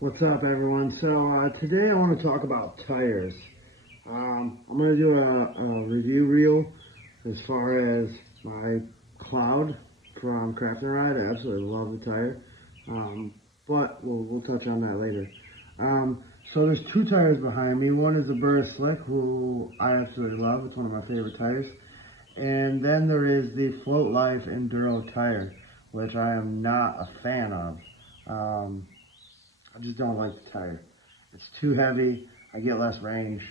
What's up, everyone? So today I want to talk about tires. I'm going to do a review reel as far as my Cloud from Craft and Ride. I absolutely love the tire, but we'll touch on that later. So there's two tires behind me. One is the Burris Slick, who I absolutely love. It's one of my favorite tires. And then there is the Float Life Enduro tire, which I am not a fan of. I just don't like the tire. It's too heavy. I get less range.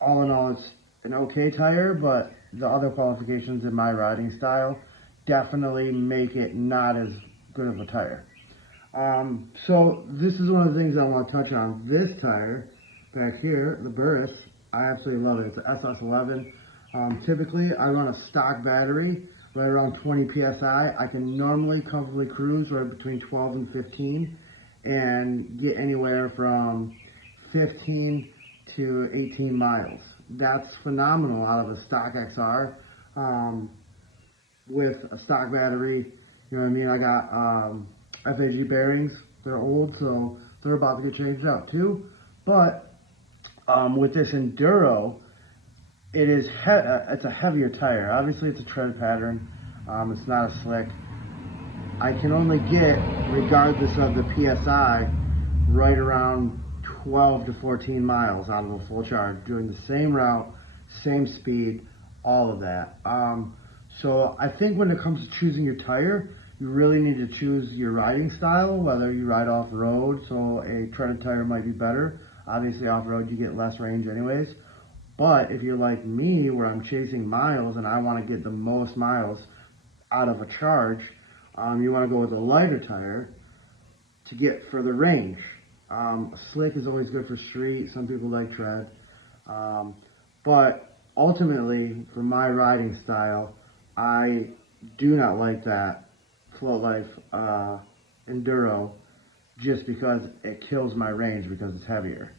All in all, it's an okay tire, but the other qualifications in my riding style definitely make it not as good of a tire. So this is one of the things I want to touch on. This tire back here, the Burris, I absolutely love it. It's an SS11. Typically, I run a stock battery right around 20 PSI. I can normally comfortably cruise right between 12 and 15 and get anywhere from 15 to 18 miles. That's phenomenal out of a stock XR with a stock battery. You know what I mean? I got FAG bearings. They're old, so they're about to get changed out too. But with this Enduro, it's a heavier tire. Obviously, it's a tread pattern. It's not a slick. I can only get, regardless of the PSI, right around 12 to 14 miles out of a full charge, doing the same route, same speed, all of that. So I think when it comes to choosing your tire, you really need to choose your riding style, whether you ride off-road, so a treaded tire might be better. Obviously, off-road, you get less range anyways. But if you're like me, where I'm chasing miles and I want to get the most miles out of a charge, you want to go with a lighter tire to get further range. A slick is always good for street. Some people like tread. But ultimately, for my riding style, I do not like that Float Life Enduro just because it kills my range because it's heavier.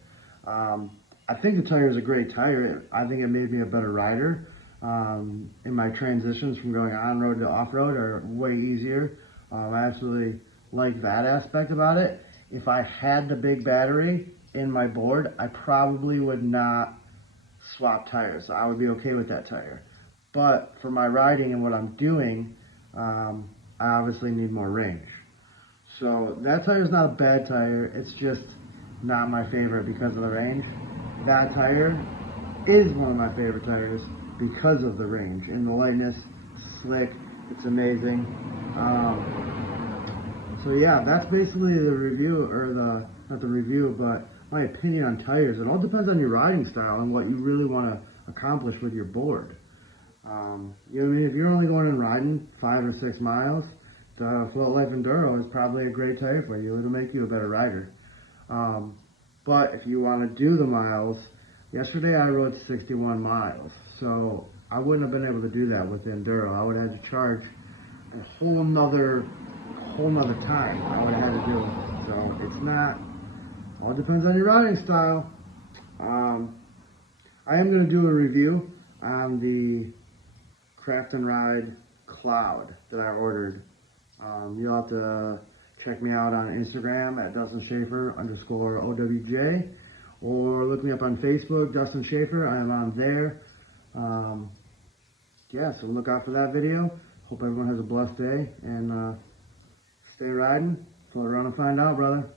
I think the tire is a great tire. I think it made me a better rider. And my transitions from going on-road to off-road are way easier. I absolutely like that aspect about it. If I had the big battery in my board, I probably would not swap tires. I would be okay with that tire. But for my riding and what I'm doing, I obviously need more range. So that tire is not a bad tire. It's just not my favorite because of the range. That tire is one of my favorite tires because of the range and the lightness. Slick, it's amazing. So yeah, that's basically the review, or not the review, but my opinion on tires. It all depends on your riding style and what you really want to accomplish with your board. You know what I mean? If you're only going and riding 5 or 6 miles, the Float Life Enduro is probably a great tire for you. It'll make you a better rider. But if you want to do the miles, yesterday I rode 61 miles, so I wouldn't have been able to do that with the Enduro. I would have had to charge a whole nother time I would have had to do it. So it's not, all depends on your riding style. I am going to do a review on the Craft and Ride Cloud that I ordered. You'll have to check me out on Instagram at DustinSchaefer_OWJ, or look me up on Facebook, Dustin Schaefer. I am on there. Yeah, so look out for that video. Hope everyone has a blessed day, and stay riding. Float around and find out, brother.